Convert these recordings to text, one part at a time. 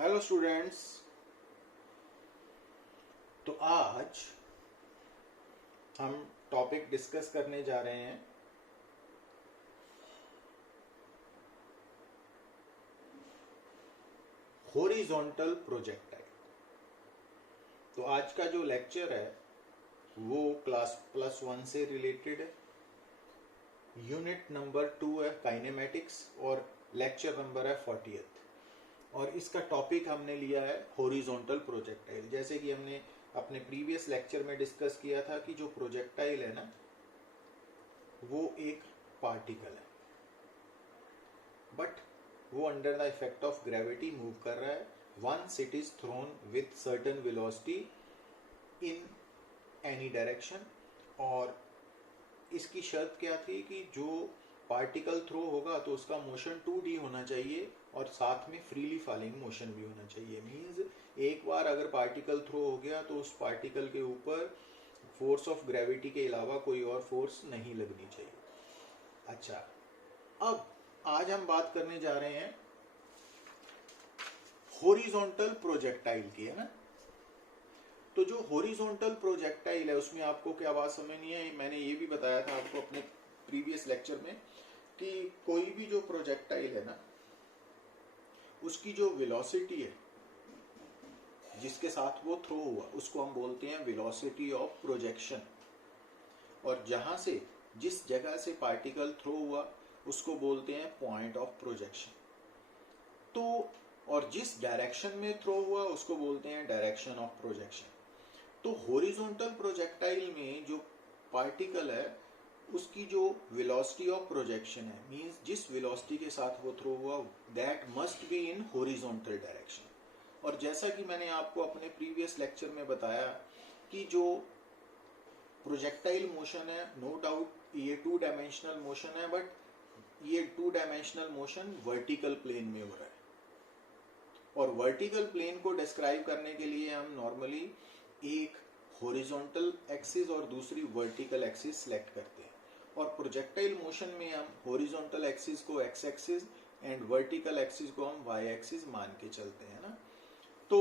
Hello students. तो आज हम टॉपिक डिस्कस करने जा रहे हैं हॉरिजॉन्टल प्रोजेक्टाइल। तो आज का जो लेक्चर है वो क्लास +1 से रिलेटेड है। यूनिट नंबर 2 है काइनेमेटिक्स और लेक्चर नंबर है 40th। और इसका टॉपिक हमने लिया है हॉरिजॉन्टल प्रोजेक्टाइल। जैसे कि हमने अपने प्रीवियस लेक्चर में डिस्कस किया था कि जो प्रोजेक्टाइल है ना वो एक पार्टिकल है, बट वो under the effect of gravity move कर रहा है once it is thrown with certain velocity in any direction. और इसकी शर्त क्या थी कि जो पार्टिकल थ्रो होगा तो उसका मोशन 2D होना चाहिए और साथ में फ्रीली फॉलिंग मोशन भी होना चाहिए। मींस एक बार अगर पार्टिकल थ्रो हो गया तो उस पार्टिकल के ऊपर फोर्स ऑफ ग्रेविटी के अलावा कोई और फोर्स नहीं लगनी चाहिए। अच्छा, अब आज हम बात करने जा रहे हैं हॉरिजॉन्टल प्रोजेक्टाइल की, है ना। तो जो हॉरिजॉन्टल प्रोजेक्टाइल है उसमें आपको क्या बात समझनी है, मैंने ये भी बताया था आपको अपने प्रीवियस लेक्चर में कि कोई भी जो प्रोजेक्टाइल है ना उसकी जो वेलोसिटी है जिसके साथ वो थ्रो हुआ उसको हम बोलते हैं वेलोसिटी ऑफ प्रोजेक्शन। और जहां से जिस जगह से पार्टिकल थ्रो हुआ उसको बोलते हैं पॉइंट ऑफ प्रोजेक्शन। तो और जिस डायरेक्शन में थ्रो हुआ उसको बोलते हैं डायरेक्शन ऑफ प्रोजेक्शन। तो हॉरिजॉन्टल प्रोजेक्टाइल में जो पार्टिकल है उसकी जो वेलोसिटी ऑफ प्रोजेक्शन है, मींस जिस वेलोसिटी के साथ वो थ्रो हुआ that must be in horizontal direction. और जैसा कि मैंने आपको अपने प्रीवियस लेक्चर में बताया कि जो प्रोजेक्टाइल मोशन है नो डाउट ये 2 डायमेंशनल मोशन है, बट ये 2 डायमेंशनल मोशन वर्टिकल प्लेन में हो रहा है। और वर्टिकल प्लेन को डिस्क्राइब करने के लिए हम नॉर्मली एक हॉरिजॉन्टल एक्सिस और दूसरी वर्टिकल एक्सिस सेलेक्ट करते हैं। और प्रोजेक्टाइल मोशन में हम हॉरिजॉन्टल एक्सिस को x axis and vertical axis को हम वाई एक्सिस मान के चलते हैं ना। तो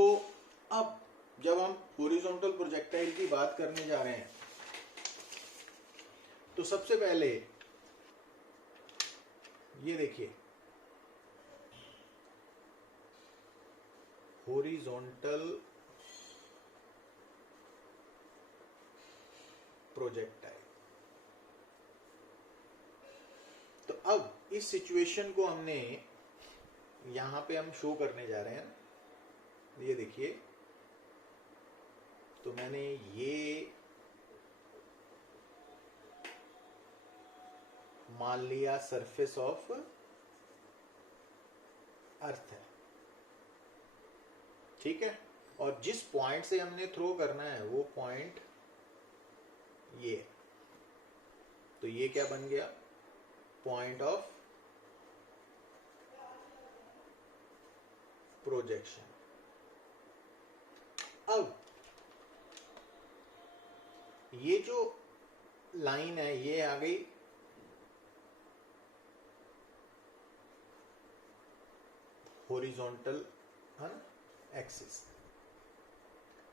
अब जब हम हॉरिजॉन्टल प्रोजेक्टाइल की बात करने जा रहे हैं तो सबसे पहले ये देखिए, हॉरिजॉन्टल प्रोजेक्टाइल। तो अब इस सिचुएशन को हमने यहां पे हम शो करने जा रहे हैं। ये देखिए, तो मैंने ये मान लिया सरफेस ऑफ अर्थ है, ठीक है। और जिस पॉइंट से हमने थ्रो करना है वो पॉइंट ये, तो ये क्या बन गया, पॉइंट ऑफ प्रोजेक्शन। अब ये जो लाइन है ये आ गई हॉरिजॉन्टल, है ना, एक्सिस,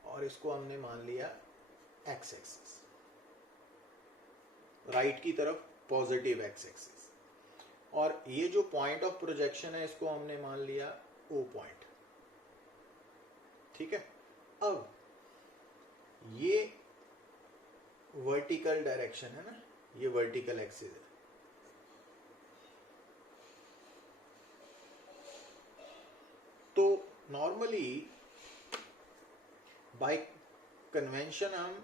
और इसको हमने मान लिया एक्स एक्सिस, राइट की तरफ पॉजिटिव एक्स एक्सिस। और ये जो पॉइंट ऑफ प्रोजेक्शन है इसको हमने मान लिया ओ पॉइंट, ठीक है। अब ये वर्टिकल डायरेक्शन है ना, ये वर्टिकल एक्सिस है। तो नॉर्मली बाय कन्वेंशन हम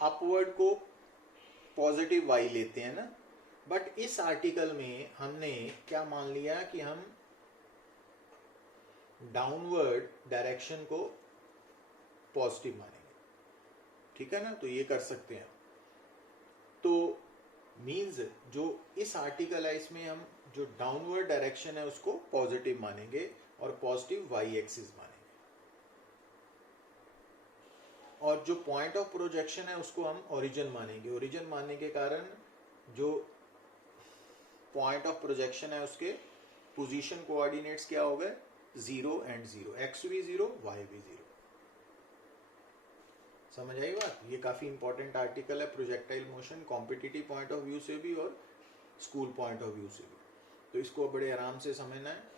अपवर्ड को पॉजिटिव वाई लेते हैं ना, बट इस आर्टिकल में हमने क्या मान लिया कि हम डाउनवर्ड डायरेक्शन को पॉजिटिव मानेंगे, ठीक है ना। तो ये कर सकते हैं। तो मींस जो इस आर्टिकल है इसमें हम जो डाउनवर्ड डायरेक्शन है उसको पॉजिटिव मानेंगे और पॉजिटिव वाई एक्सिस मानेंगे। और जो पॉइंट ऑफ प्रोजेक्शन है उसको हम ओरिजिन मानेंगे। ओरिजिन मानने के कारण जो पॉइंट ऑफ प्रोजेक्शन है उसके पोजीशन कोऑर्डिनेट्स क्या हो गए, 0 एंड 0, x भी 0 y भी 0। समझ आई बात? ये काफी इंपॉर्टेंट आर्टिकल है, projectile motion competitive point of view से भी और स्कूल पॉइंट ऑफ व्यू से भी, तो इसको बड़े आराम से समझना है।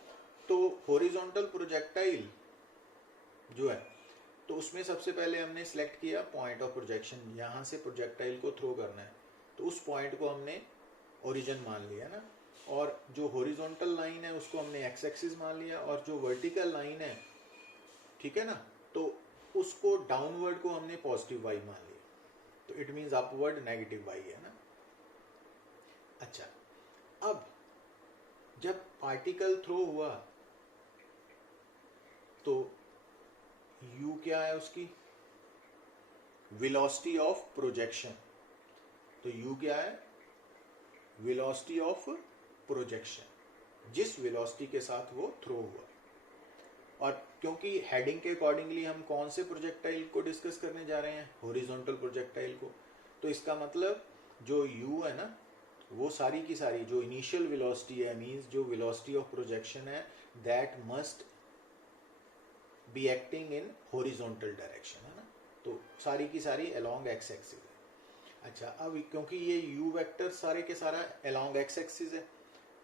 तो हॉरिजॉन्टल प्रोजेक्टाइल जो है, तो उसमें सबसे पहले हमने सिलेक्ट किया पॉइंट ऑफ प्रोजेक्शन, यहाँ से प्रोजेक्टाइल को थ्रो करना है, तो उस पॉइंट को हमने ओरिजिन मान लिया ना, और जो हॉरिजॉन्टल लाइन है उसको हमने एक्स एक्सिस मान लिया, और जो वर्टिकल लाइन है, ठीक है ना, तो उसको डाउनवर्ड को हमने पॉजिटिव वाई मान लिया, तो it means upward negative Y है ना। अच्छा, अब जब पार्टिकल थ्रो हुआ तो u क्या है उसकी, वेलोसिटी ऑफ प्रोजेक्शन, तो u क्या है, वेलोसिटी ऑफ प्रोजेक्शन, जिस वेलोसिटी के साथ वो थ्रो हुआ। और क्योंकि हेडिंग के अकॉर्डिंगली हम कौन से प्रोजेक्टाइल को डिस्कस करने जा रहे हैं, हॉरिजॉन्टल प्रोजेक्टाइल को, तो इसका मतलब जो u है ना, वो सारी की सारी जो इनिशियल वेलोसिटी है, मींस जो वेलोसिटी ऑफ प्रोजेक्शन है, that must be acting in horizontal direction, है ना, तो सारी की सारी अलोंग एक्स एक्सिस है। अच्छा, अब क्योंकि ये u वेक्टर सारे के सारा अलोंग एक्स एक्सिस है,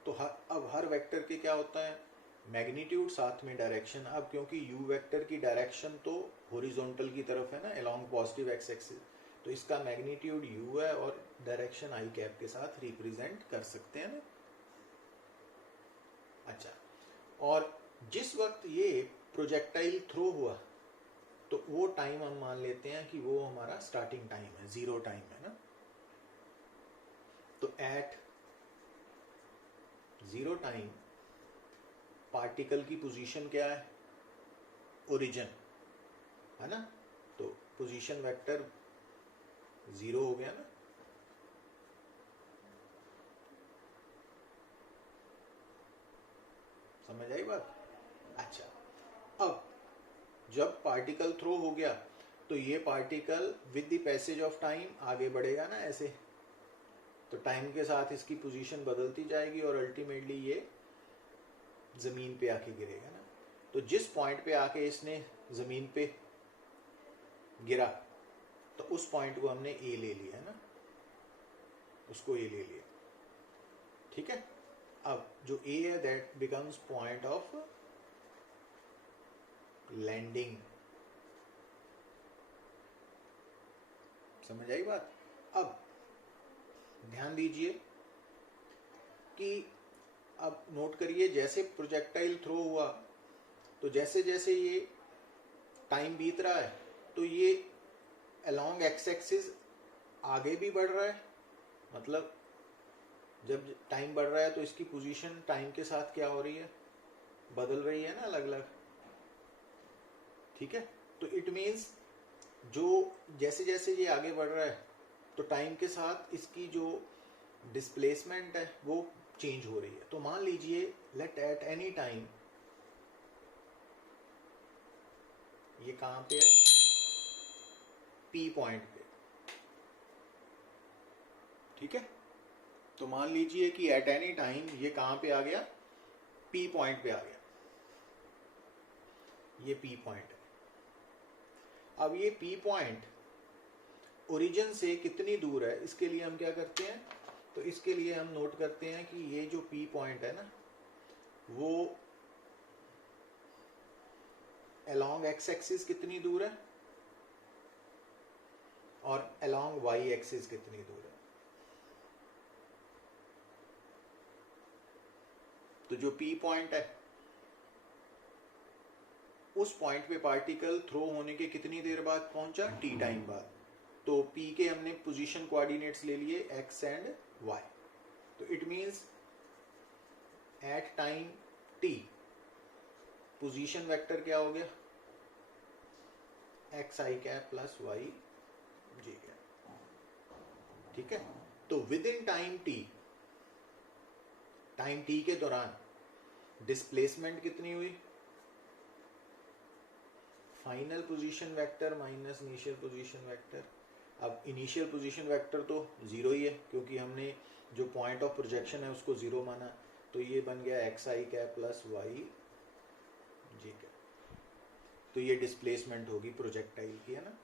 तो अब हर वेक्टर के क्या होता है, मैग्नीट्यूड साथ में डायरेक्शन। अब क्योंकि u वेक्टर की डायरेक्शन तो हॉरिजॉन्टल की तरफ है ना, अलोंग पॉजिटिव एक्स एक्सिस, तो इसका मैग्नीट्यूड u है और डायरेक्शन आई कैप के साथ रिप्रेजेंट कर सकते हैं ना। अच्छा, और जिस वक्त ये प्रोजेक्टाइल थ्रो हुआ, तो वो टाइम हम मान लेते हैं कि वो हमारा स्टार्टिंग टाइम है, 0 टाइम है ना। तो एट 0 टाइम पार्टिकल की पोजीशन क्या है, ओरिजिन, है ना, तो पोजीशन वेक्टर 0 हो गया ना। समझ आई बात? अच्छा, अब जब पार्टिकल थ्रो हो गया, तो ये particle with the passage of time आगे बढ़ेगा ना ऐसे, तो टाइम के साथ इसकी पोजीशन बदलती जाएगी और अल्टीमेटली ये जमीन पे आके गिरेगा ना। तो जिस पॉइंट पे आके इसने जमीन पे गिरा, तो उस पॉइंट को हमने ए ले लिया है ना, उसको ए ले लिया, ठीक है। अब जो ए है that becomes point of landing. समझ आई बात? अब ध्यान दीजिए कि अब नोट करिए, जैसे प्रोजेक्टाइल थ्रो हुआ, तो जैसे जैसे ये टाइम बीत रहा है, तो ये अलोंग एक्स एक्सिस आगे भी बढ़ रहा है, मतलब जब टाइम बढ़ रहा है तो इसकी पोजीशन टाइम के साथ क्या हो रही है, बदल रही है ना, अलग अलग, ठीक है। तो इट मीन्स जो जैसे जैसे ये आगे बढ़ रहा है, तो टाइम के साथ इसकी जो डिस्प्लेसमेंट है वो चेंज हो रही है। तो मान लीजिए लेट एट एनी टाइम, ये कहां पे है, पी पॉइंट पे, ठीक है। तो मान लीजिए कि एट एनी टाइम ये कहां पे आ गया, पी पॉइंट पे आ गया, ये पी पॉइंट है। अब ये पी पॉइंट ओरिजिन से कितनी दूर है, इसके लिए हम क्या करते हैं, तो इसके लिए हम नोट करते हैं कि ये जो पी पॉइंट है ना, वो अलोंग एक्स एक्सिस कितनी दूर है और अलोंग वाई एक्सिस कितनी दूर है। तो जो पी पॉइंट है, उस पॉइंट पे पार्टिकल थ्रो होने के कितनी देर बाद पहुंचा, टी टाइम बाद। तो पी के हमने पोजीशन कोऑर्डिनेट्स ले लिए एक्स एंड वाई, तो it means at time T position vector क्या हो गया, X I cap plus Y G cap, ठीक है। तो विद इन टाइम टी के दौरान डिस्प्लेसमेंट कितनी हुई, final position vector minus initial position vector. अब इनिशियल पोजीशन वेक्टर तो 0 ही है, क्योंकि हमने जो पॉइंट ऑफ प्रोजेक्शन है उसको 0 माना, तो ये बन गया X I cap plus Y J cap. तो ये डिस्प्लेसमेंट होगी प्रोजेक्टाइल की, है ना।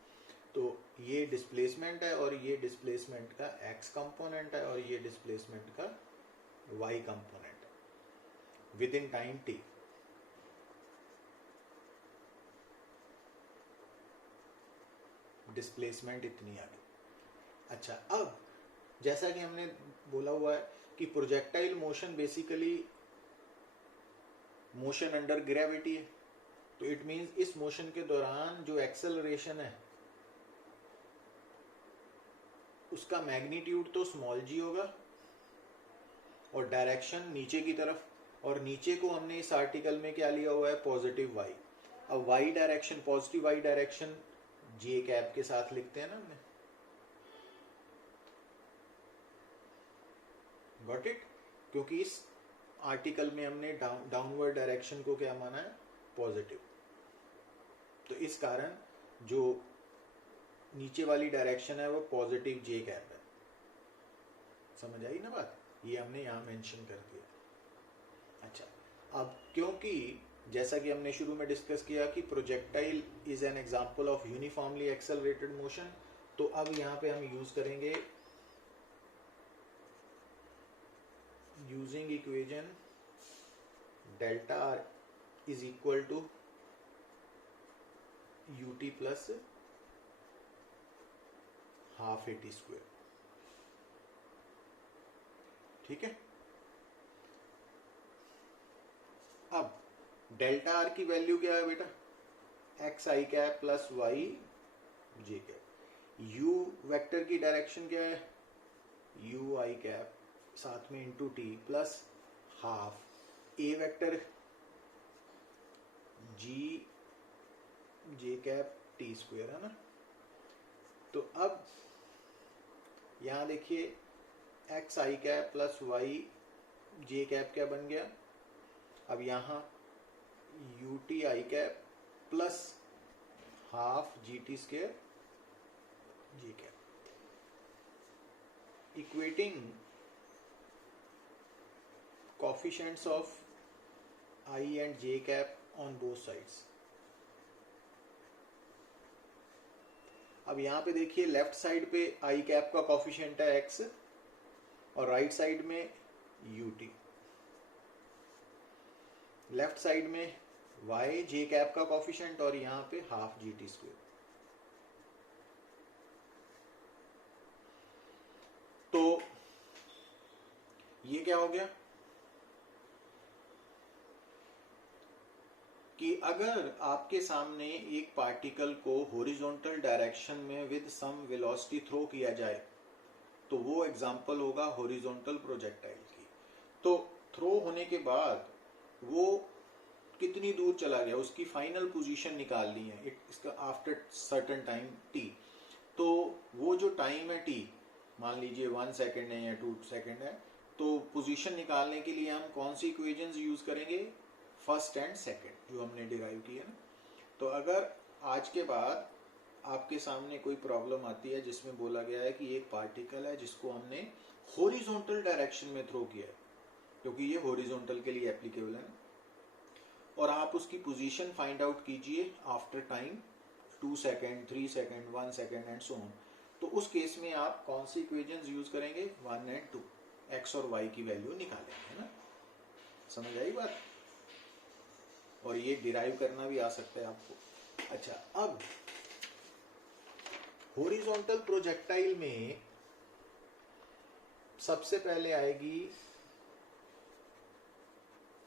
तो ये डिस्प्लेसमेंट है और ये डिस्प्लेसमेंट का एक्स कंपोनेंट है और ये डिस्प्लेसमेंट का वाई कंपोनेंट है with in time T. Displacement इतनी आ गई। अच्छा, अब जैसा कि हमने बोला हुआ है कि projectile motion basically motion under gravity है, तो इट मींस इस मोशन के दौरान जो एक्सेलरेशन है उसका मैग्नीट्यूड तो स्मॉल जी होगा और डायरेक्शन नीचे की तरफ, और नीचे को हमने इस आर्टिकल में क्या लिया हुआ है, पॉजिटिव वाई। अब Y direction, positive Y direction J cap के साथ लिखते हैं ना हमने, गॉट इट। क्योंकि इस आर्टिकल में हमने डाउनवर्ड डायरेक्शन को क्या माना है, पॉजिटिव। तो इस कारण जो नीचे वाली डायरेक्शन है वो पॉजिटिव जे कैप है। समझ आई ना बात, ये हमने यहां मेंशन कर दिया। अच्छा, अब क्योंकि जैसा कि हमने शुरू में डिस्कस किया कि projectile is an example of uniformly accelerated motion, तो अब यहां पे हम यूज करेंगे using equation delta R is equal to UT plus half AT square. ठीक है। अब डेल्टा आर की वैल्यू क्या है बेटा, X I cap plus Y J cap. U vector की डायरेक्शन क्या है, यू आई कैप साथ में into T plus half A vector G J cap T square, है ना। तो अब यहां देखिए X I cap plus Y J cap क्या बन गया, अब यहां U T I cap plus half G T square J cap, equating coefficients of I and j cap on both sides। अब यहां पे देखिए लेफ्ट साइड पे आई कैप का कॉफिशिएंट है x और राइट साइड में ut, लेफ्ट साइड में y j कैप का कॉफिशिएंट और यहां पे हाफ जी टी स्क्वायर। तो ये क्या हो गया कि अगर आपके सामने एक पार्टिकल को हॉरिजॉन्टल डायरेक्शन में विद सम वेलोसिटी थ्रो किया जाए तो वो एग्जांपल होगा हॉरिजॉन्टल प्रोजेक्टाइल की। तो थ्रो होने के बाद वो कितनी दूर चला गया, उसकी फाइनल पोजीशन निकालनी है इसका आफ्टर सर्टेन टाइम टी। तो वो जो टाइम है टी, मान लीजिए 1 सेकेंड है या 2 सेकेंड है, तो पोजीशन निकालने के लिए हम कौन सी इक्वेशंस यूज करेंगे, फर्स्ट एंड सेकेंड जो हमने डिराइव की है ना। तो अगर आज के बाद आपके सामने कोई प्रॉब्लम आती है जिसमें बोला गया है कि एक पार्टिकल है जिसको हमने हॉरिजॉन्टल डायरेक्शन में थ्रो किया है, क्योंकि ये हॉरिजॉन्टल के लिए एप्लीकेबल है, और आप उसकी पोजीशन फाइंड आउट कीजिए after time 2 second 3 second 1 second and so on. तो उस केस में आप कौन सी इक्वेशंस यूज करेंगे, 1 एंड 2, एक्स और वाई की वैल्यू निकालेंगे, है ना। समझ आई बात। और ये डिराइव करना भी आ सकता है आपको। अच्छा, अब हॉरिजॉन्टल प्रोजेक्टाइल में सबसे पहले आएगी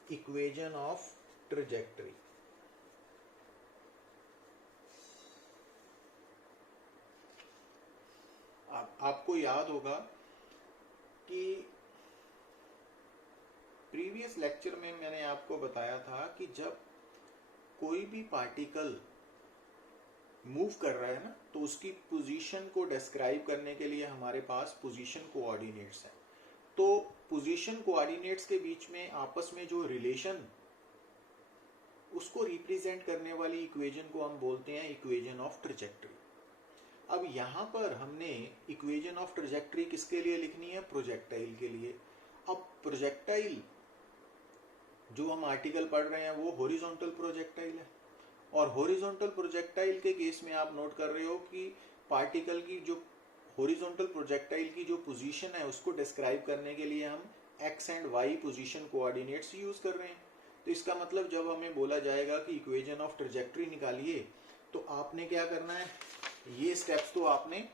इक्वेशन ऑफ ट्रेजेक्टरी। आपको याद होगा कि प्रीवियस लेक्चर में मैंने आपको बताया था कि जब कोई भी पार्टिकल मूव कर रहा है ना, तो उसकी पोजीशन को डिस्क्राइब करने के लिए हमारे पास पोजीशन कोऑर्डिनेट्स हैं। तो पोजीशन कोऑर्डिनेट्स के बीच में आपस में जो रिलेशन, उसको रिप्रेजेंट करने वाली इक्वेशन को हम बोलते हैं इक्वेशन ऑफ ट्रेजेक्टरी। अब यहां पर हमने इक्वेशन ऑफ ट्रेजेक्टरी किसके लिए लिखनी है, प्रोजेक्टाइल के लिए। अब प्रोजेक्टाइल जो हम आर्टिकल पढ़ रहे हैं वो हॉरिजॉन्टल प्रोजेक्टाइल है, और हॉरिजॉन्टल प्रोजेक्टाइल के केस में आप नोट कर रहे हो कि पार्टिकल की जो हॉरिजॉन्टल प्रोजेक्टाइल की जो पोजीशन है उसको डिस्क्राइब करने के लिए हम X and Y position coordinates use कर रहे हैं। तो इसका मतलब जब हमें बोला जाएगा कि इक्वेशन ऑफ ट्रेजेक्ट्री निकालिए, तो आपने क्या करना है, ये स्टेप्स तो आपने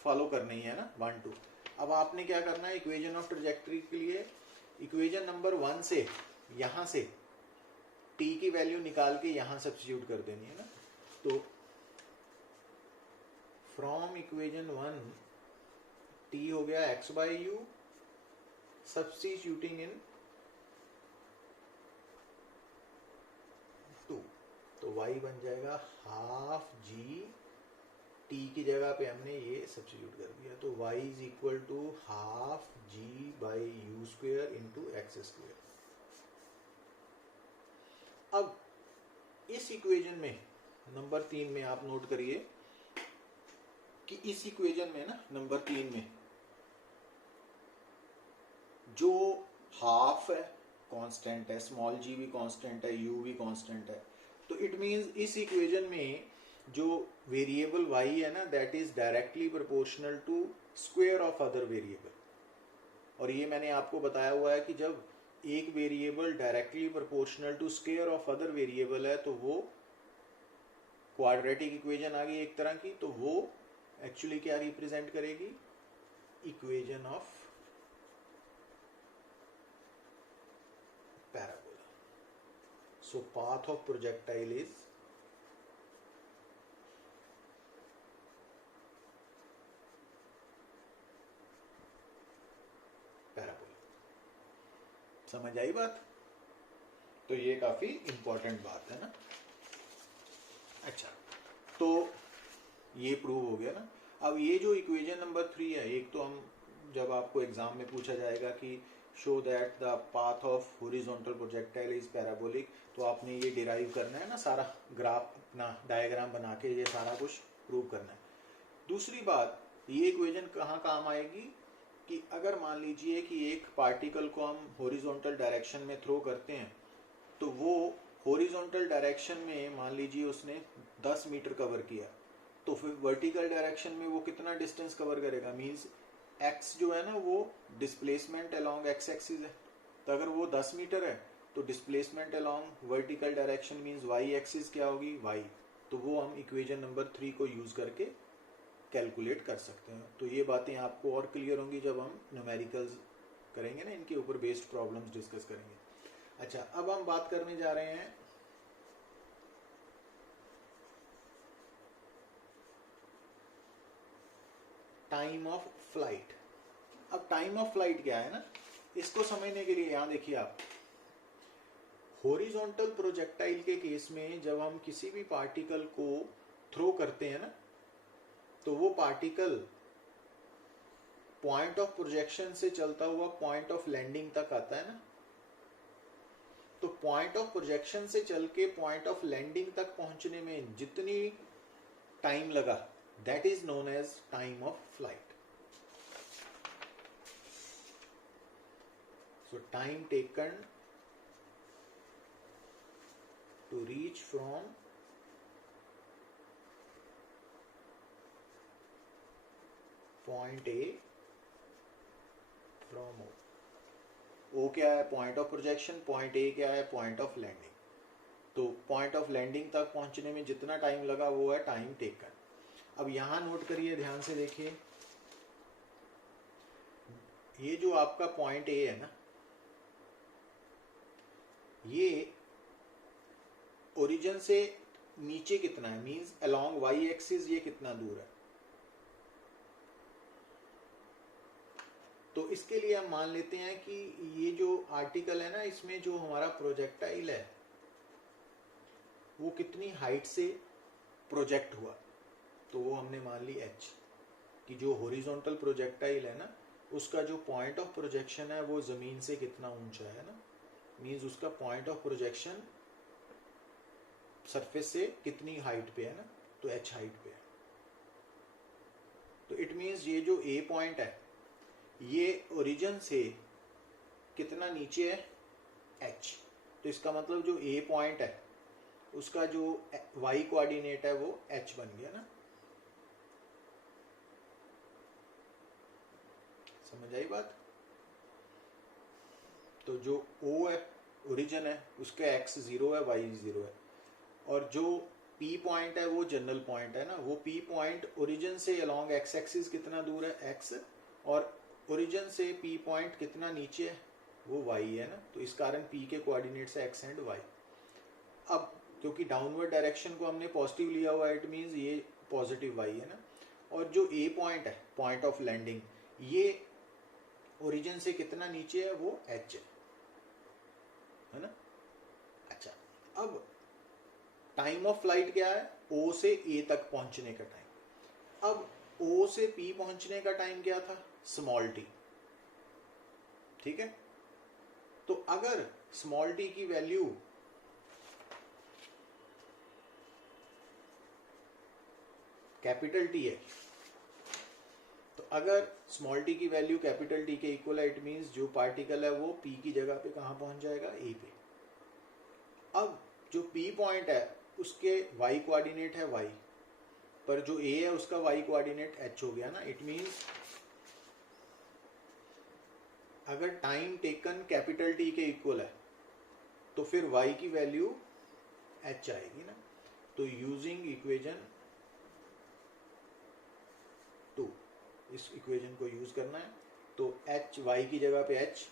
फॉलो करने ही है ना, 1 2। अब आपने क्या करना है, इक्वेशन ऑफ ट्रेजेक्ट्री के लिए इक्वेशन नंबर 1 से यहां से टी की वैल्यू निकाल के यहां सब्स्टिट्यूट कर देनी है ना। तो फ्रॉम इक्वेशन 1 टी हो गया एक्स बाई यू, सब्स्टिट्यूटिंग इन 2, तो y बन जाएगा हाफ जी, t की जगह पे हमने ये सब्स्टिट्यूट कर दिया, तो y is equal to half G by U square into X square. अब इस इक्वेशन में नंबर 3 में आप नोट करिए कि इस इक्वेशन में ना नंबर 3 में जो हाफ है कांस्टेंट है, स्मॉल जी भी कांस्टेंट है, यू भी कांस्टेंट है, तो इट मींस इस इक्वेशन में जो वेरिएबल y है ना that is directly proportional to square of other variable. और ये मैंने आपको बताया हुआ है कि जब एक variable directly proportional to square of other variable है तो वो क्वाड्रेटिक इक्वेशन आ गई एक तरह की, तो वो एक्चुअली क्या रिप्रेजेंट करेगी, equation of parabola. So path of projectile is parabola. समझ आई बात? तो ये काफी इंपॉर्टेंट बात है ना। अच्छा, तो ये प्रूव हो गया ना। अब ये जो इक्वेशन नंबर 3 है, एक तो हम जब आपको एग्जाम में पूछा जाएगा कि show that the path of horizontal projectile is parabolic, तो आपने ये डिराइव करना है ना, सारा ग्राफ अपना डायग्राम बना के ये सारा कुछ प्रूव करना है। दूसरी बात, ये इक्वेशन कहाँ काम आएगी कि अगर मान लीजिए कि एक पार्टिकल को हम हॉरिजॉन्टल डायरेक्शन में थ्रो करते हैं, तो वो हॉरिजॉन्टल डायरेक्शन में मान लीजिए उसने 10 मीटर कवर किया, तो फिर वर्टिकल डायरेक्शन में वो कितना डिस्टेंस कवर करेगा, मींस x जो है ना वो डिस्प्लेसमेंट अलोंग x एक्सिस है। तो अगर वो 10 मीटर है तो displacement along vertical direction means y axis क्या होगी, y। तो वो हम इक्वेशन नंबर 3 को यूज करके कैलकुलेट कर सकते हैं। तो ये बातें आपको और क्लियर होंगी जब हम न्यूमेरिकल्स करेंगे ना, इनके ऊपर बेस्ड प्रॉब्लम्स डिस्कस करेंगे। अच्छा, अब हम बात करने जा रहे हैं टाइम ऑफ फ्लाइट। अब टाइम ऑफ फ्लाइट क्या है ना, इसको समझने के लिए यहां देखिए आप, हॉरिजॉन्टल प्रोजेक्टाइल के केस में जब हम किसी भी पार्टिकल को थ्रो करते हैं ना, तो वो पार्टिकल पॉइंट ऑफ प्रोजेक्शन से चलता हुआ पॉइंट ऑफ लैंडिंग तक आता है ना। तो पॉइंट ऑफ प्रोजेक्शन से चल के पॉइंट ऑफ लैंडिंग तक पहुंचने में जितनी टाइम लगा, that is known as time of flight. So time taken to reach from point A from O. O क्या है, point of projection, point A क्या है, पॉइंट ऑफ लैंडिंग। तो पॉइंट ऑफ लैंडिंग तक पहुंचने में जितना टाइम लगा वो है टाइम टेकन। अब यहां नोट करिए, ध्यान से देखिए, ये जो आपका पॉइंट A है ना, ये ओरिजिन से नीचे कितना है, मींस अलोंग y एक्सिस ये कितना दूर है। तो इसके लिए हम मान लेते हैं कि ये जो आर्टिकल है ना, इसमें जो हमारा प्रोजेक्टाइल है वो कितनी हाइट से प्रोजेक्ट हुआ, तो वो हमने मान ली h, कि जो हॉरिजॉन्टल प्रोजेक्टाइल है ना उसका जो पॉइंट ऑफ प्रोजेक्शन है वो जमीन से कितना ऊंचा है ना, मींस उसका पॉइंट ऑफ प्रोजेक्शन सरफेस से कितनी हाइट पे है ना, तो h हाइट पे है। तो इट मींस ये जो A पॉइंट है ये ओरिजिन से कितना नीचे है, h। तो इसका मतलब जो ए पॉइंट है उसका जो वाई कोऑर्डिनेट है वो एच बन गया ना। समझ आई बात? तो जो ओ है ओरिजिन है उसका एक्स 0 है, वाई 0 है, और जो पी पॉइंट है वो जनरल पॉइंट है ना, वो पी पॉइंट ओरिजिन से अलोंग एक्स एक्सिस कितना दूर है एक्स, और ओरिजिन से पी पॉइंट कितना नीचे है वो वाई है ना, तो इस कारण पी के कोऑर्डिनेट्स है एक्स एंड वाई। अब क्योंकि डाउनवर्ड डायरेक्शन को हमने पॉजिटिव लिया हुआ है, इट मीन्स ये पॉजिटिव वाई है ना, और जो ए पॉइंट है पॉइंट ऑफ लैंडिंग ये ओरिजिन से कितना नीचे है वो एच है ना। अच्छा, अब टाइम ऑफ फ्लाइट क्या है? ओ से ए तक पहुंचने का टाइम। अब ओ से पी पहुंचने का टाइम क्या था? Small T. ठीक है, तो अगर स्मॉल टी की वैल्यू कैपिटल टी है, तो अगर स्मॉल टी की वैल्यू कैपिटल टी के इक्वल है, इट मींस जो पार्टिकल है वो पी की जगह पे कहां पहुंच जाएगा? ए पे। अब जो पी पॉइंट है उसके वाई कोऑर्डिनेट है वाई, पर जो ए है उसका वाई कोऑर्डिनेट एच हो गया ना। इट मींस अगर टाइम टेकन कैपिटल टी के इक्वल है तो फिर वाई की वैल्यू एच आएगी ना। तो यूजिंग इक्वेशन 2, इस इक्वेशन को यूज करना है, तो एच वाई की जगह पे एच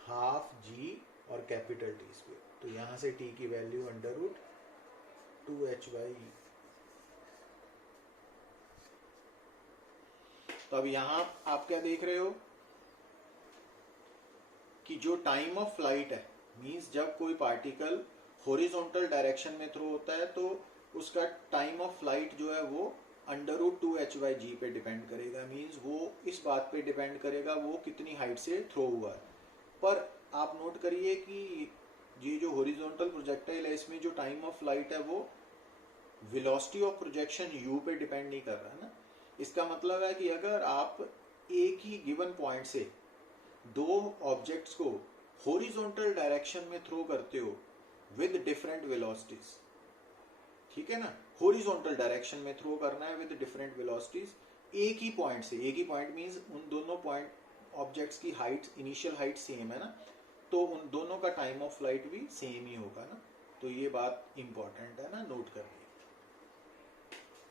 हाफ जी और कैपिटल टी स्क्वायर, तो यहां से टी की वैल्यू अंडर रूट 2h/e। तो अब यहां आप क्या देख रहे हो कि जो टाइम ऑफ फ्लाइट है, मींस जब कोई पार्टिकल हॉरिजॉन्टल डायरेक्शन में थ्रो होता है तो उसका टाइम ऑफ फ्लाइट जो है वो अंडर रूट 2h/g पे डिपेंड करेगा। मींस वो इस बात पे डिपेंड करेगा वो कितनी हाइट से थ्रो हुआ है। पर आप नोट करिए कि ये जो हॉरिजॉन्टल प्रोजेक्टाइल है इसमें जो टाइम ऑफ फ्लाइट है वो वेलोसिटी ऑफ प्रोजेक्शन u पे डिपेंड नहीं कर रहा है ना। इसका मतलब है कि अगर आप एक ही गिवन पॉइंट से दो ऑब्जेक्ट्स को हॉरिजॉन्टल डायरेक्शन में थ्रो करते हो विद डिफरेंट वेलोसिटीज, ठीक है ना, हॉरिजॉन्टल डायरेक्शन में थ्रो करना है विद डिफरेंट वेलोसिटीज, एक ही पॉइंट से, एक ही पॉइंट मींस उन दोनों पॉइंट ऑब्जेक्ट्स की हाइट, इनिशियल हाइट सेम है ना, तो उन दोनों का टाइम ऑफ फ्लाइट भी सेम ही होगा ना। तो ये बात इंपॉर्टेंट है ना, नोट करनी।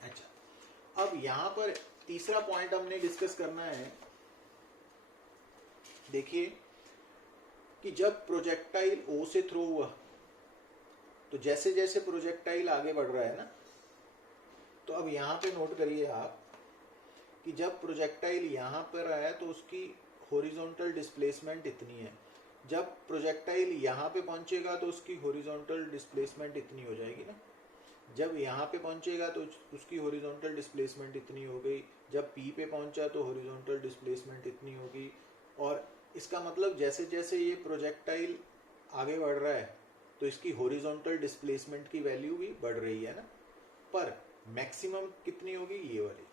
अच्छा, अब यहां पर तीसरा पॉइंट हमने डिस्कस करना है। देखिए कि जब प्रोजेक्टाइल ओ से थ्रो हुआ तो जैसे जैसे प्रोजेक्टाइल आगे बढ़ रहा है ना, तो अब यहां पे नोट करिए आप कि जब प्रोजेक्टाइल यहां पर आया तो उसकी हॉरिजॉन्टल डिस्प्लेसमेंट इतनी है, जब प्रोजेक्टाइल यहां पे पहुंचेगा तो उसकी हॉरिजॉन्टल डिस्प्लेसमेंट इतनी हो जाएगी ना, जब यहाँ पे पहुंचेगा तो उसकी हॉरिजॉन्टल डिस्प्लेसमेंट इतनी हो गई, जब पी पे पहुंचा तो हॉरिजॉन्टल डिस्प्लेसमेंट इतनी होगी। और इसका मतलब जैसे जैसे ये प्रोजेक्टाइल आगे बढ़ रहा है तो इसकी हॉरिजॉन्टल डिस्प्लेसमेंट की वैल्यू भी बढ़ रही है ना, पर मैक्सिमम कितनी होगी? ये वाली।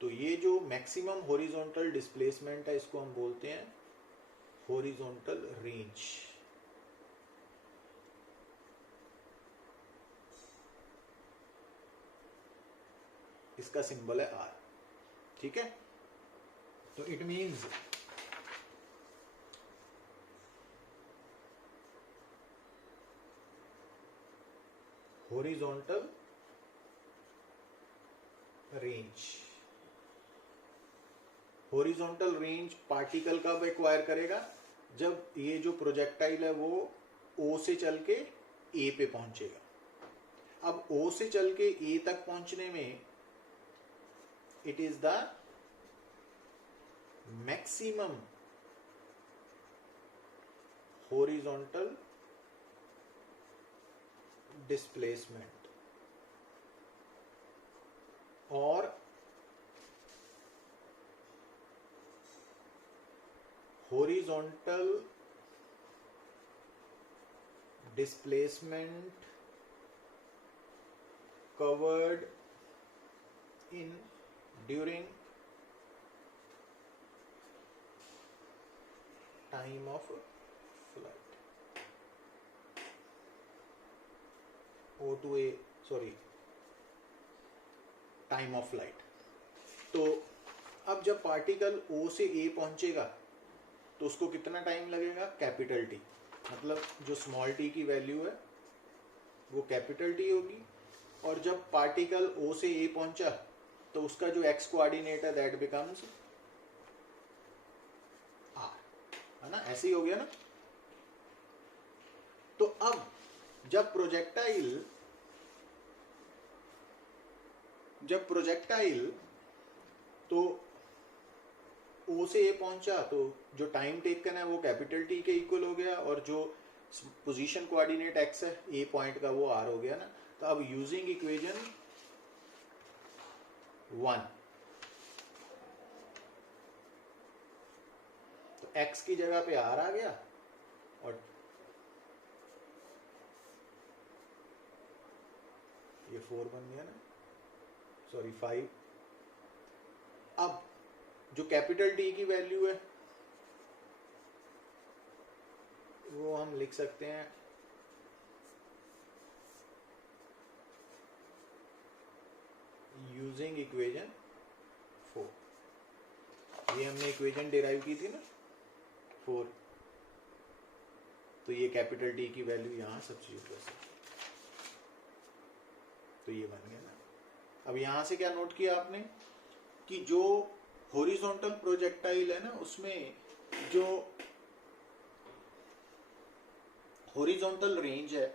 तो ये जो मैक्सिमम हॉरिजॉन्टल डिस्प्लेसमेंट है इसको हम बोलते हैं हॉरिजॉन्टल रेंज। इसका सिंबल है आर, ठीक है। तो it means horizontal range, horizontal range particle कब एक्वायर करेगा? जब ये जो प्रोजेक्टाइल है वो ओ से चल के ए पे पहुंचेगा। अब ओ से चल के ए तक पहुंचने में it is the maximum horizontal displacement or horizontal displacement covered in during time of flight, O to A, sorry time of flight. तो अब जब पार्टिकल O से A पहुंचेगा तो उसको कितना टाइम लगेगा, कैपिटल T, मतलब जो स्मॉल t की वैल्यू है वो कैपिटल T होगी, और जब पार्टिकल O से A पहुंचा तो उसका जो x कोऑर्डिनेट है दैट बिकम्स r, है ना, ऐसे ही हो गया ना। तो अब जब प्रोजेक्टाइल तो O से A पहुंचा तो जो टाइम टेकन है वो कैपिटल T के इक्वल हो गया, और जो पोजीशन कोऑर्डिनेट x है A पॉइंट का वो r हो गया ना। तो अब यूजिंग इक्वेशन 1, तो x की जगह पे r आ गया और ये 4 बन गया ना, सॉरी 5। अब जो कैपिटल T की वैल्यू है वो हम लिख सकते हैं यूजिंग इक्वेशन 4। ये हमने इक्वेशन डिराइव की थी ना 4, तो ये कैपिटल T की वैल्यू यहां सब्स्टिट्यूट कर सकते, तो ये बन गया ना। अब यहां से क्या नोट किया आपने कि जो हॉरिजॉन्टल प्रोजेक्टाइल है ना उसमें जो हॉरिजॉन्टल रेंज है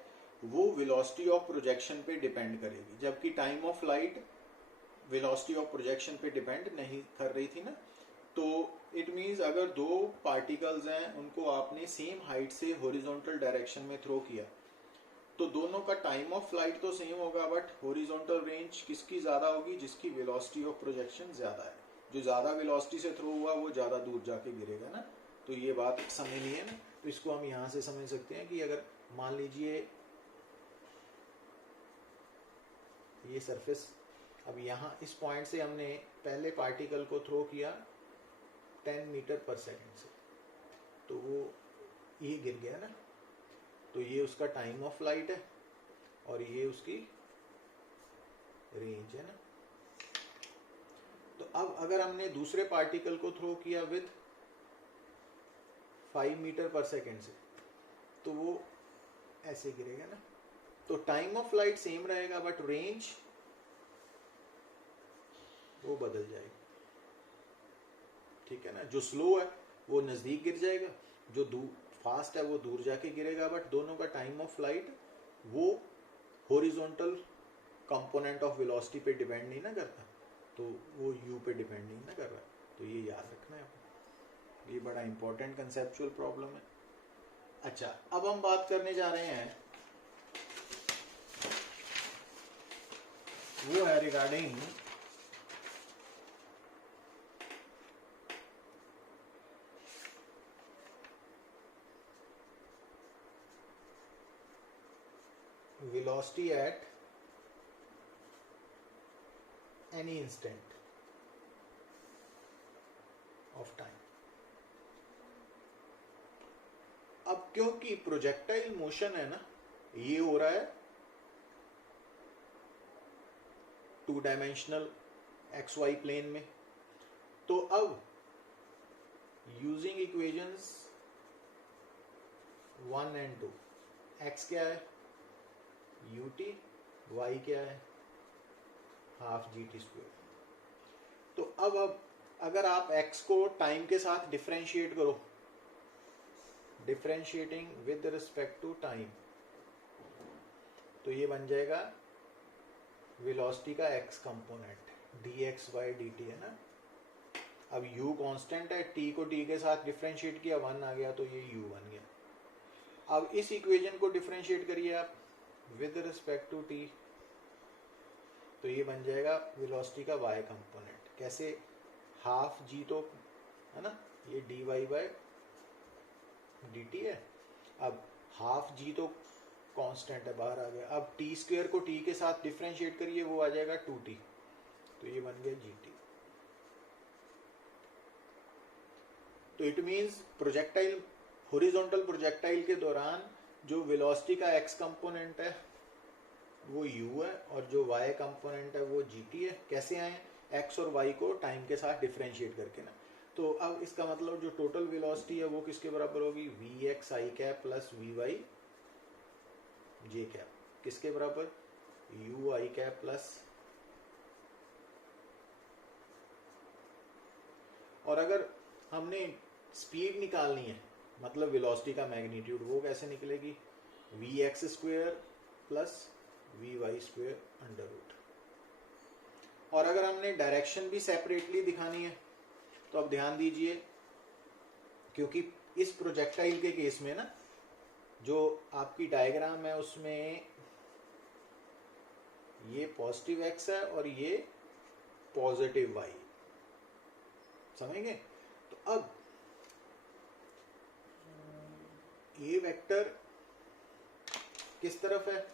वो वेलोसिटी ऑफ प्रोजेक्शन पे डिपेंड करेगी, जबकि time of flight velocity of projection पे डिपेंड नहीं कर रही थी ना। तो इट मींस अगर दो पार्टिकल्स हैं उनको आपने सेम हाइट से हॉरिजॉन्टल डायरेक्शन में थ्रो किया तो दोनों का टाइम ऑफ फ्लाइट तो सेम होगा, बट हॉरिजॉन्टल रेंज किसकी ज्यादा होगी, जिसकी वेलोसिटी ऑफ प्रोजेक्शन ज्यादा है। जो ज्यादा वेलोसिटी से थ्रो हुआ वो ज्यादा दूर जाके गिरेगा ना। तो ये बात समझनी है ना। तो इसको हम यहां से समझ सकते हैं कि अगर मान लीजिए ये सरफेस, अब यहाँ इस पॉइंट से हमने पहले पार्टिकल को थ्रो किया 10 मीटर पर सेकेंड से, तो वो ये गिर गया ना, तो ये उसका टाइम ऑफ फ्लाइट है और ये उसकी रेंज है ना। तो अब अगर हमने दूसरे पार्टिकल को थ्रो किया विद 5 मीटर पर सेकेंड से, तो वो ऐसे गिरेगा ना। तो टाइम ऑफ फ्लाइट सेम रहेगा बट रेंज वो बदल जाएगी, ठीक है ना। जो स्लो है वो नजदीक गिर जाएगा, जो फास्ट है वो दूर जाके गिरेगा, बट दोनों का टाइम ऑफ फ्लाइट वो हॉरिजॉन्टल कंपोनेंट ऑफ वेलोसिटी पे डिपेंड नहीं ना करता, तो वो u पे डिपेंड नहीं ना कर रहा। तो ये याद रखना है आपको, ये बड़ा इंपॉर्टेंट कंसेप्चुअल प्रॉब्लम है। अच्छा, अब हम बात करने जा रहे हैं वो है regarding velocity at any instant of time। अब क्योंकि प्रोजेक्टाइल मोशन है ना, ये हो रहा है 2 डायमेंशनल XY प्लेन में, तो अब यूजिंग इक्वेशंस 1 and 2, x क्या है ut, y क्या है हाफ gt स्क्वायर। तो अब अगर आप x को टाइम के साथ डिफरेंशिएट करो, differentiating with respect to time, तो ये बन जाएगा वेलोसिटी का x component dx by dt है ना। अब u कांस्टेंट है, t को t के साथ डिफरेंशिएट किया 1 आ गया, तो ये u बन गया। अब इस इक्वेशन को डिफरेंशिएट करिए आप विद रिस्पेक्ट टू t, तो ये बन जाएगा वेलोसिटी का y कंपोनेंट। कैसे, हाफ g तो है ना, ये dy बाय dt है। अब हाफ g तो कांस्टेंट है, बाहर आ गया। अब t स्क्वायर को t के साथ डिफरेंशिएट करिए, वो आ जाएगा 2t, तो ये बन गया gt। तो it means projectile, horizontal projectile के दौरान जो वेलोसिटी का एक्स कंपोनेंट है वो u है और जो y कंपोनेंट है वो gt है। कैसे आए? x और y को टाइम के साथ डिफरेंशिएट करके ना। तो अब इसका मतलब जो टोटल वेलोसिटी है वो किसके बराबर होगी? vx i cap plus vy j cap. किसके बराबर? u i cap plus. और अगर हमने स्पीड निकालनी है, मतलब वेलोसिटी का मैग्नीट्यूड, वो कैसे निकलेगी? vx square plus vy square under root. और अगर हमने डायरेक्शन भी सेपरेटली दिखानी है तो अब ध्यान दीजिए, क्योंकि इस प्रोजेक्टाइल के केस में ना जो आपकी डायग्राम है उसमें ये पॉजिटिव x है और ये पॉजिटिव y, समझेंगे? तो अब ये वेक्टर किस तरफ है?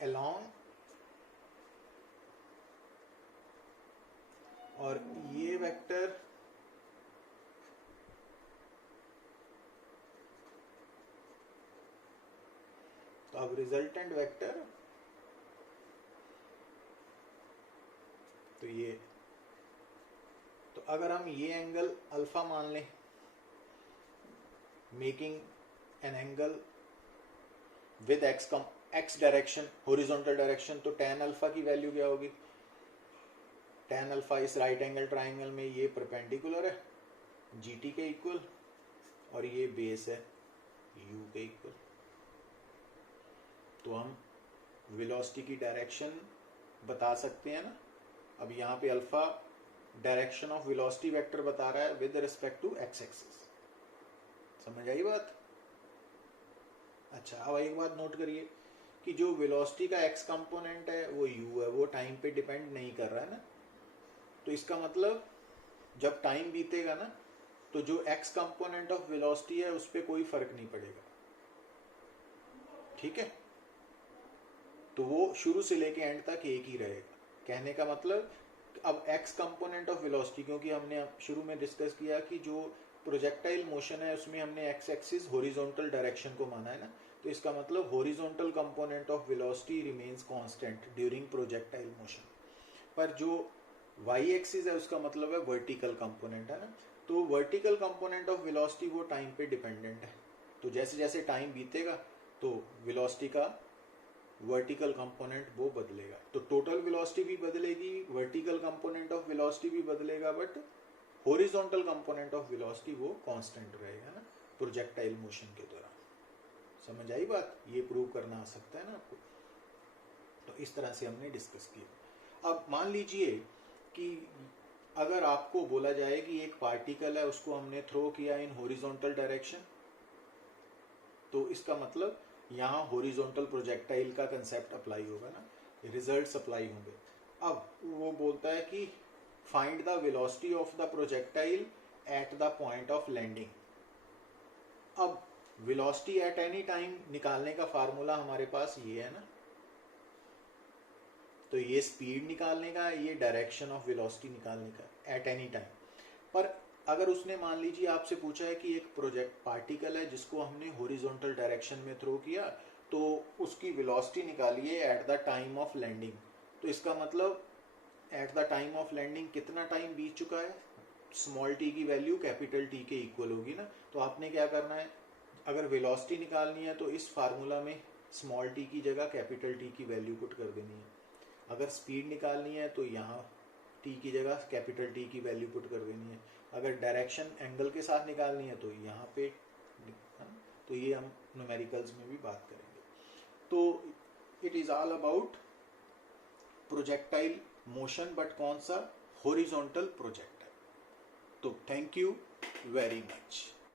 along, और ये वेक्टर तो अब रिजल्टेंट वेक्टर तो ये, तो अगर हम ये एंगल अल्फा मान लें, making an angle with x direction, horizontal direction, तो tan अल्फा की वैल्यू क्या होगी? tan अल्फा इस राइट एंगल ट्राइंगल में ये परपेंडिकुलर है gt के इक्वल और ये बेस है u के इक्वल। तो हम वेलोसिटी की डायरेक्शन बता सकते हैं ना। अब यहाँ पे alpha direction of velocity vector बता रहा है with respect to X axis. समझ आई बात? अच्छा, अब एक बात नोट करिए कि जो वेलोसिटी का एक्स कंपोनेंट है वो u है, वो टाइम पे डिपेंड नहीं कर रहा है ना। तो इसका मतलब जब टाइम बीतेगा ना तो जो एक्स कंपोनेंट ऑफ वेलोसिटी है उस पर कोई फर्क नहीं पड़ेगा, ठीक है? तो वो शुरू से लेके एंड तक एक ही रहेगा। कहने का मतलब अब एक्स कंपोनेंट ऑफ वेलोसिटी, क्योंकि हमने शुरू में डिस्कस किया कि जो प्रोजेक्टाइल मोशन है उसमें हमने एक्स एक्सिस हॉरिजॉन्टल डायरेक्शन को माना है ना, तो इसका मतलब horizontal component of velocity remains constant during projectile motion. पर जो वाई एक्सिस है उसका मतलब है वर्टिकल कंपोनेंट है ना। तो वर्टिकल कंपोनेंट ऑफ वेलोसिटी वो टाइम पे डिपेंडेंट है। तो जैसे जैसे टाइम बीतेगा तो वेलोसिटी का वर्टिकल कंपोनेंट वो बदलेगा। तो टोटल वेलोसिटी भी बदलेगी, वर्टिकल कंपोनेंट ऑफ वेलोसिटी भी बदलेगा, but horizontal component of velocity वो कांस्टेंट रहेगा ना प्रोजेक्टाइल मोशन के दौरान। समझ आई बात? ये प्रूव करना आ सकता है ना आपको। तो इस तरह से हमने डिस्कस किया। अब मान लीजिए कि अगर आपको बोला जाए कि एक पार्टिकल है उसको हमने थ्रो किया इन हॉरिजॉन्टल डायरेक्शन, तो इसका मतलब यहाँ हॉरिजॉन्टल प्रोजेक्टाइल का कंसेप्ट अप्लाई होगा ना, रिजल्ट्स अप्लाई होंगे। अब वो बोलता है कि find the velocity of the projectile at the point of landing. अब वेलोसिटी एट एनी टाइम निकालने का फार्मूला हमारे पास ये है ना, तो ये स्पीड निकालने का, ये डायरेक्शन ऑफ वेलोसिटी निकालने का एट एनी टाइम। पर अगर उसने मान लीजिए आपसे पूछा है कि एक प्रोजेक्ट पार्टिकल है जिसको हमने हॉरिजॉन्टल डायरेक्शन में थ्रो किया, तो उसकी वेलोसिटी निकालिए at the time of landing. तो इसका मतलब at the time of landing कितना टाइम बीत चुका है? स्मॉल टी की वैल्यू कैपिटल टी के इक्वल होगी ना। तो आपने क्या करना है, अगर वेलोसिटी निकालनी है तो इस फार्मूला में स्मॉल टी की जगह कैपिटल टी की वैल्यू पुट कर देनी है। अगर स्पीड निकालनी है तो यहाँ टी की जगह कैपिटल टी की वैल्यू पुट कर देनी है। अगर डायरेक्शन एंगल के साथ निकालनी है तो यहाँ पे, तो ये हम न्यूमेरिकल्स में भी बात करेंगे। तो it is all about projectile motion, but कौन सा? Horizontal projectile. तो थैंक यू वेरी मच।